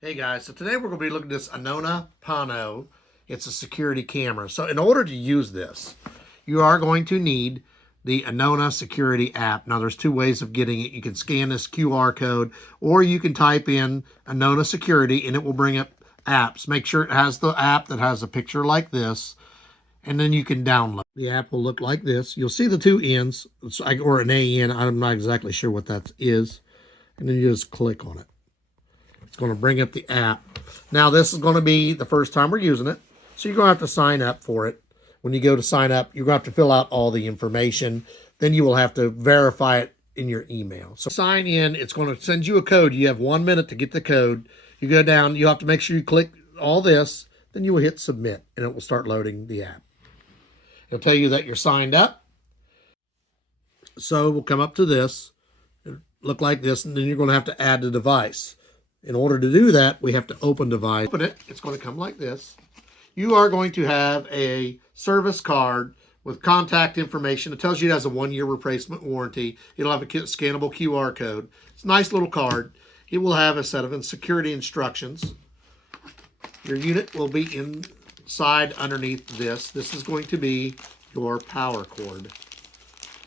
Hey guys, so today we're going to be looking at this Anona Pano. It's a security camera. So in order to use this, you are going to need the Anona security app. Now there's two ways of getting it. You can scan this QR code or you can type in Anona security and it will bring up apps. Make sure it has the app that has a picture like this and then you can download. The app will look like this. You'll see the two N's or an AN. I'm not exactly sure what that is. And then you just click on it. It's going to bring up the app. Now, this is going to be the first time we're using it, so you're going to have to sign up for it. When you go to sign up, you're going to have to fill out all the information. Then you will have to verify it in your email. So sign in. It's going to send you a code. You have 1 minute to get the code. You go down. You have to make sure you click all this. Then you will hit submit, and it will start loading the app. It'll tell you that you're signed up. So we'll come up to this. It'll look like this, and then you're going to have to add the device. In order to do that, we have to open device. Open it. It's going to come like this. You are going to have a service card with contact information. It tells you it has a 1-year replacement warranty. It'll have a scannable QR code. It's a nice little card. It will have a set of security instructions. Your unit will be inside underneath this. This is going to be your power cord.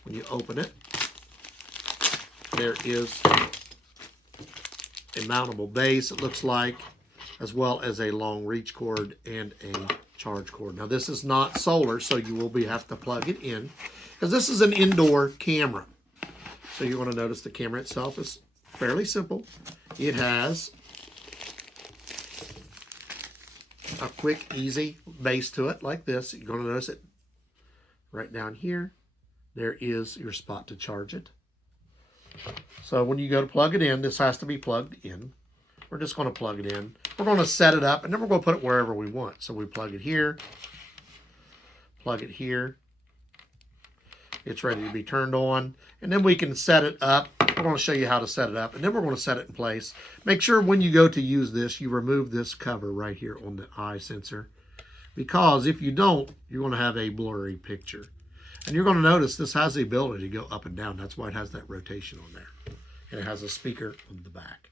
When you open it, there is a mountable base, it looks like, as well as a long reach cord and a charge cord. Now this is not solar, so you will have to plug it in because this is an indoor camera. So you're going to notice the camera itself is fairly simple. It has a quick, easy base to it like this. You're going to notice it right down here. There is your spot to charge it. So when you go to plug it in, this has to be plugged in. We're just going to plug it in. We're going to set it up, and then we're going to put it wherever we want. So we plug it here, plug it here. It's ready to be turned on, and then we can set it up. We're going to show you how to set it up, and then we're going to set it in place. Make sure when you go to use this, you remove this cover right here on the eye sensor, because if you don't, you're going to have a blurry picture. And you're going to notice this has the ability to go up and down. That's why it has that rotation on there. And it has a speaker on the back.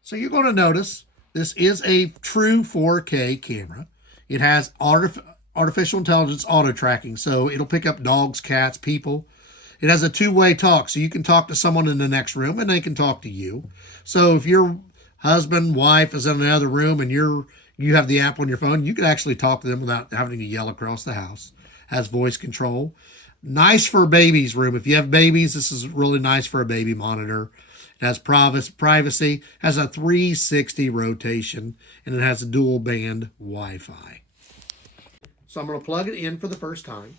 So you're going to notice this is a true 4K camera. It has artificial intelligence auto tracking. So it'll pick up dogs, cats, people. It has a two-way talk. So you can talk to someone in the next room and they can talk to you. So if your husband, wife is in another room and you have the app on your phone, you can actually talk to them without having to yell across the house. Has voice control. Nice for a baby's room. If you have babies, this is really nice for a baby monitor. It has privacy, has a 360 rotation, and it has a dual band Wi-Fi. So I'm going to plug it in for the first time.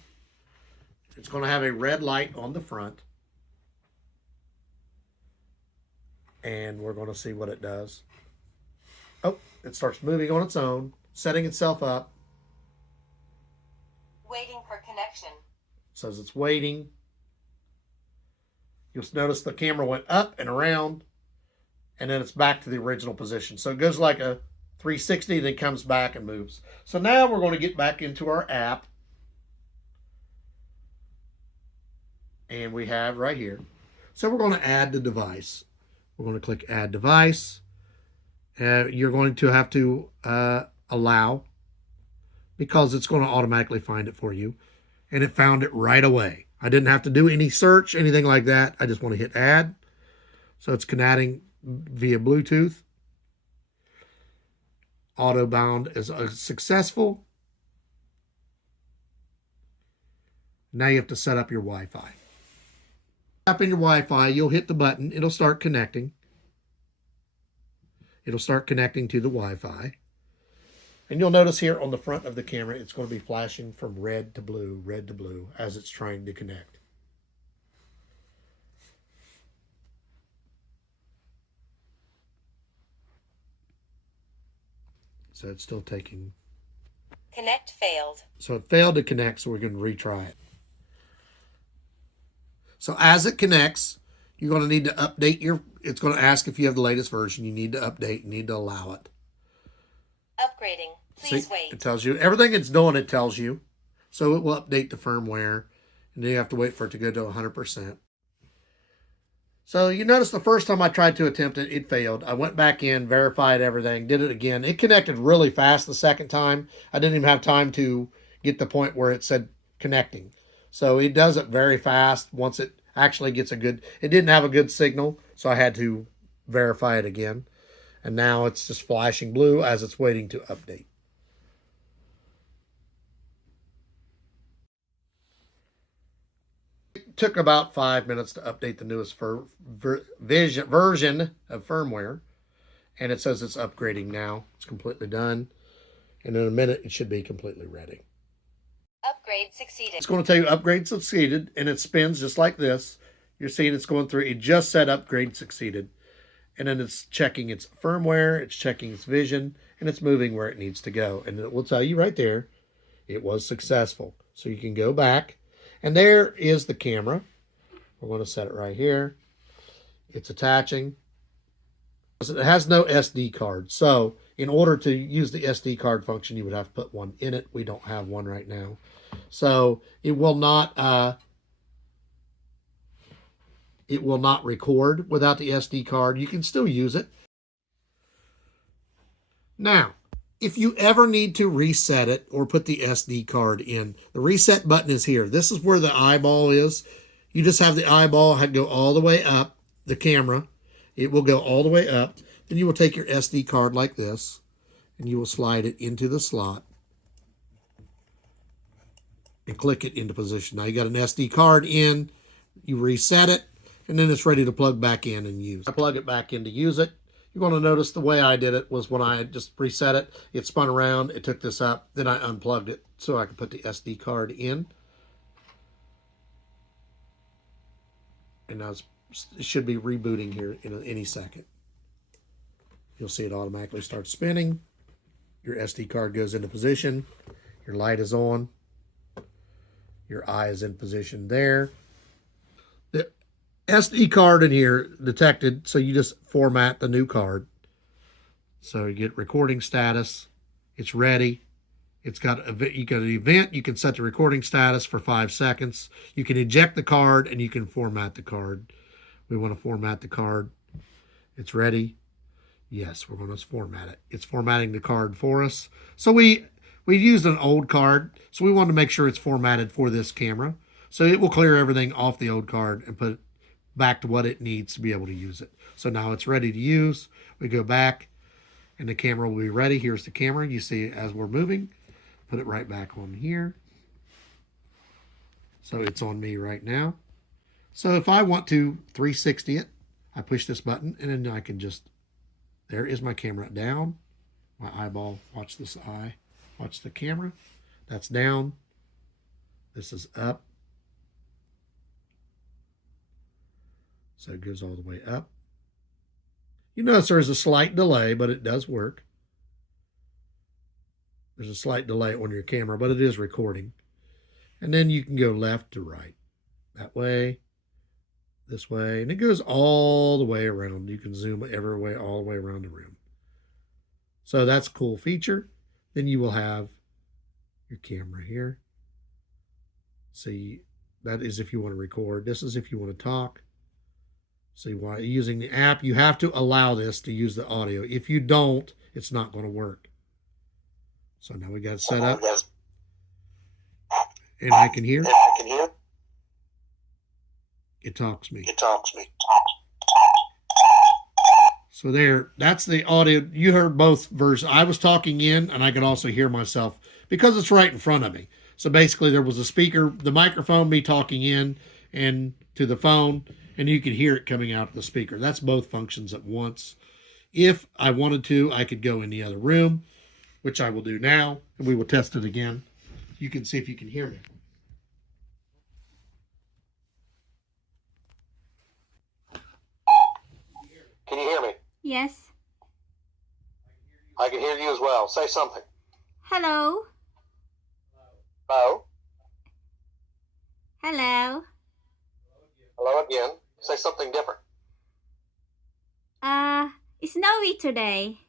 It's going to have a red light on the front. And we're going to see what it does. Oh, it starts moving on its own, setting itself up. Waiting for connection. Says it's waiting. You'll notice the camera went up and around, and then it's back to the original position. So it goes like a 360, then comes back and moves. So now we're going to get back into our app. And we have right here. So we're going to add the device. We're going to click Add Device. You're going to have to allow, because it's going to automatically find it for you. And it found it right away. I didn't have to do any search, anything like that. I just want to hit add. So it's connecting via Bluetooth. Auto bound is successful. Now you have to set up your Wi-Fi. Tap in your Wi-Fi, you'll hit the button. It'll start connecting. It'll start connecting to the Wi-Fi. And you'll notice here on the front of the camera, it's going to be flashing from red to blue, as it's trying to connect. So it's still taking. Connect failed. So it failed to connect, so we're going to retry it. So as it connects, you're going to need to update it's going to ask if you have the latest version. You need to update, you need to allow it. Upgrading. Please wait. It tells you everything it's doing. It tells you, so it will update the firmware, and then you have to wait for it to go to 100%. So you notice the first time I tried to attempt it, it failed. I went back in, verified everything, did it again. It connected really fast the second time. I didn't even have time to get the point where it said connecting. So it does it very fast once it actually gets a good, it didn't have a good signal, so I had to verify it again. And now it's just flashing blue as it's waiting to update. Took about 5 minutes to update the newest version of firmware, and it says it's upgrading now. It's completely done, and in a minute it should be completely ready. Upgrade succeeded. It's going to tell you upgrade succeeded, and it spins just like this. You're seeing it's going through. It just said upgrade succeeded, and then it's checking its firmware, it's checking its vision, and it's moving where it needs to go. And it will tell you right there it was successful. So you can go back. And there is the camera. We're going to set it right here. It's attaching. It has no SD card. So in order to use the SD card function, you would have to put one in it. We don't have one right now. So it will not record without the SD card. You can still use it. Now, if you ever need to reset it or put the SD card in, the reset button is here. This is where the eyeball is. You just have the eyeball go all the way up, the camera. It will go all the way up. Then you will take your SD card like this, and you will slide it into the slot and click it into position. Now you got an SD card in, you reset it, and then it's ready to plug back in and use. I plug it back in to use it. You're going to notice the way I did it was when I just reset it, it spun around, it took this up, then I unplugged it so I could put the SD card in. And now it should be rebooting here in any second. You'll see it automatically start spinning. Your SD card goes into position. Your light is on. Your eye is in position there. The SD card in here detected, so you just format the new card. So you get recording status. It's ready. It's got an event. You can set the recording status for 5 seconds. You can eject the card and you can format the card. We want to format the card. It's ready. Yes, we're going to format it. It's formatting the card for us. So we used an old card, so we want to make sure it's formatted for this camera. So it will clear everything off the old card and put it back to what it needs to be able to use it. So now it's ready to use. We go back and the camera will be ready. Here's the camera. You see it as we're moving. Put it right back on here. So it's on me right now. So if I want to 360 it, I push this button and then I can just, there is my camera down. My eyeball, watch this eye, watch the camera. That's down. This is up. So it goes all the way up. You notice there's a slight delay, but it does work. There's a slight delay on your camera, but it is recording. And then you can go left to right. That way, this way, and it goes all the way around. You can zoom every way, all the way around the room. So that's a cool feature. Then you will have your camera here. See, that is if you want to record. This is if you want to talk. See, while using the app, you have to allow this to use the audio. If you don't, it's not going to work. So now we got it set up. And I can hear. It talks me. So there, that's the audio. You heard both versions. I was talking in, and I could also hear myself because it's right in front of me. So basically, there was a speaker, the microphone, me talking in and to the phone, and you could hear it coming out of the speaker. That's both functions at once. If I wanted to, I could go in the other room, which I will do now, and we will test it again. You can see if you can hear me. Can you hear me? Yes. I can hear you as well. Say something. Hello. Hello? Hello. Hello again. Say something different. It's snowy today.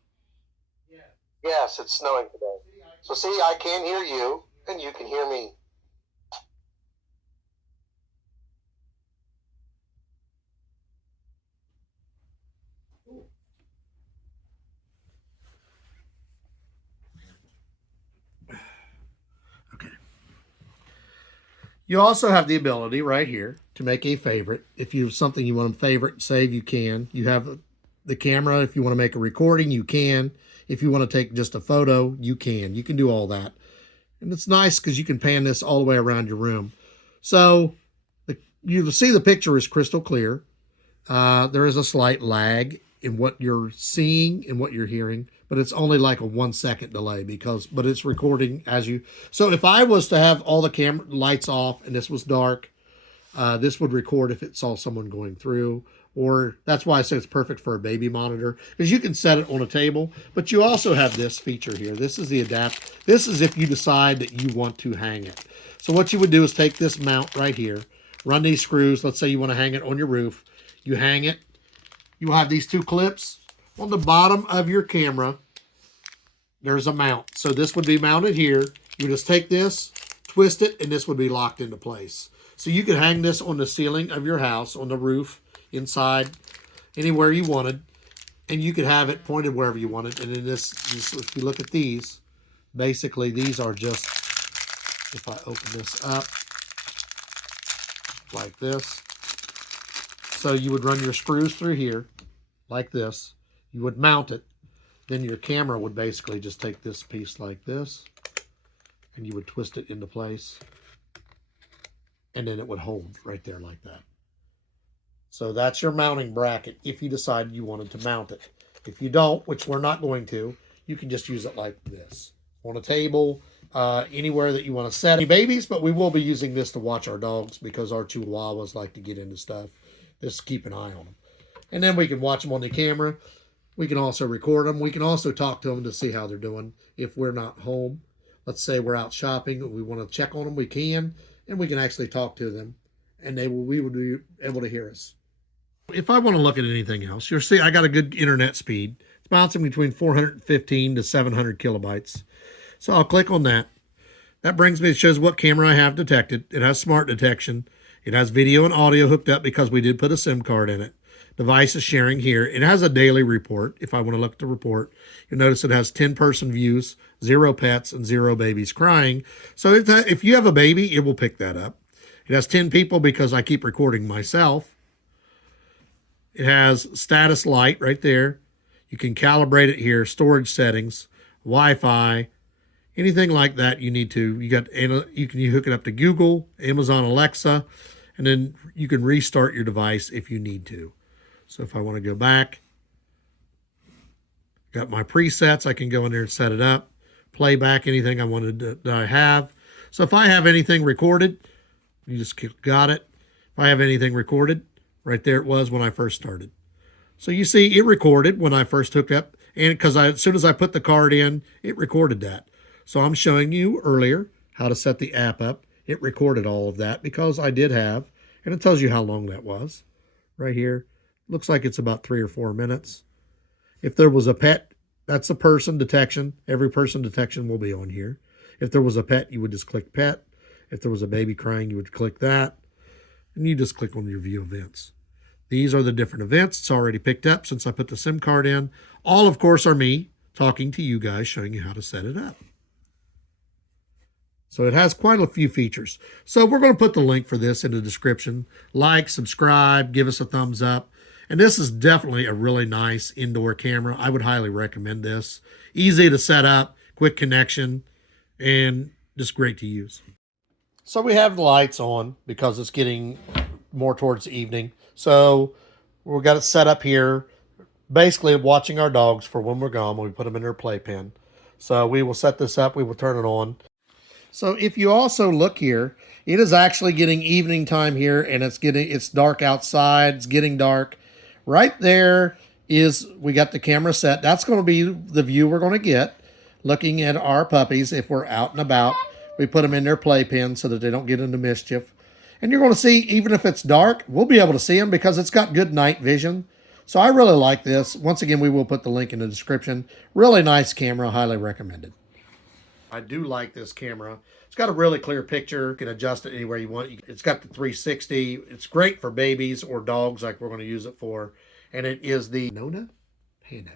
Yes, it's snowing today. So see, I can hear you, and you can hear me. You also have the ability right here to make a favorite. If you have something you want to favorite, save, you can. You have the camera. If you want to make a recording, you can. If you want to take just a photo, you can. You can do all that. And it's nice because you can pan this all the way around your room. So you see the picture is crystal clear. There is a slight lag in what you're seeing and what you're hearing, but it's only like a 1 second delay but it's recording as you. So if I was to have all the camera lights off and this was dark, this would record if it saw someone going through, or that's why I say it's perfect for a baby monitor, because you can set it on a table, but you also have this feature here. This is the adapt. This is if you decide that you want to hang it. So what you would do is take this mount right here, run these screws. Let's say you want to hang it on your roof. You hang it. You will have these two clips on the bottom of your camera. There's a mount. So this would be mounted here. You just take this, twist it, and this would be locked into place. So you could hang this on the ceiling of your house, on the roof, inside, anywhere you wanted, and you could have it pointed wherever you wanted. And in this, if you look at these, basically these are just, if I open this up like this, so you would run your screws through here like this, you would mount it, then your camera would basically just take this piece like this, and you would twist it into place, and then it would hold right there like that. So that's your mounting bracket if you decide you wanted to mount it. If you don't, which we're not going to, you can just use it like this. On a table, anywhere that you want to set babies, but we will be using this to watch our dogs because our Chihuahuas like to get into stuff. Just keep an eye on them. And then we can watch them on the camera. We can also record them. We can also talk to them to see how they're doing. If we're not home, let's say we're out shopping and we want to check on them, we can. And we can actually talk to them. And we will be able to hear us. If I want to look at anything else, you'll see I got a good internet speed. It's bouncing between 415 to 700 kilobytes. So I'll click on that. That brings me, it shows what camera I have detected. It has smart detection. It has video and audio hooked up because we did put a SIM card in it. Device is sharing here. It has a daily report. If I want to look at the report, you'll notice it has 10-person views, 0 pets, and 0 babies crying. So if you have a baby, it will pick that up. It has 10 people because I keep recording myself. It has status light right there. You can calibrate it here, storage settings, Wi-Fi, anything like that you need to. You can hook it up to Google, Amazon Alexa, and then you can restart your device if you need to. So if I want to go back, got my presets, I can go in there and set it up, play back anything I wanted that I have. So if I have anything recorded, you just got it. If I have anything recorded, right there it was when I first started. So you see it recorded when I first hooked up, and because as soon as I put the card in, it recorded that. So I'm showing you earlier how to set the app up. It recorded all of that because I did have, and it tells you how long that was right here. Looks like it's about 3 or 4 minutes. If there was a pet, that's a person detection. Every person detection will be on here. If there was a pet, you would just click pet. If there was a baby crying, you would click that. And you just click on your view events. These are the different events. It's already picked up since I put the SIM card in. All, of course, are me talking to you guys, showing you how to set it up. So it has quite a few features. So we're going to put the link for this in the description. Like, subscribe, give us a thumbs up. And this is definitely a really nice indoor camera. I would highly recommend this. Easy to set up, quick connection, and just great to use. So we have the lights on because it's getting more towards the evening. So we've got it set up here, basically watching our dogs for when we're gone, when we put them in their playpen. So we will set this up. We will turn it on. So if you also look here, it is actually getting evening time here, and it's dark outside. It's getting dark. Right there is, we got the camera set. That's going to be the view we're going to get looking at our puppies if we're out and about. We put them in their playpen so that they don't get into mischief. And you're going to see, even if it's dark, we'll be able to see them because it's got good night vision. So I really like this. Once again, we will put the link in the description. Really nice camera, highly recommended. I do like this camera. It's got a really clear picture. You can adjust it anywhere you want. It's got the 360. It's great for babies or dogs like we're going to use it for. And it is the Anona Pano.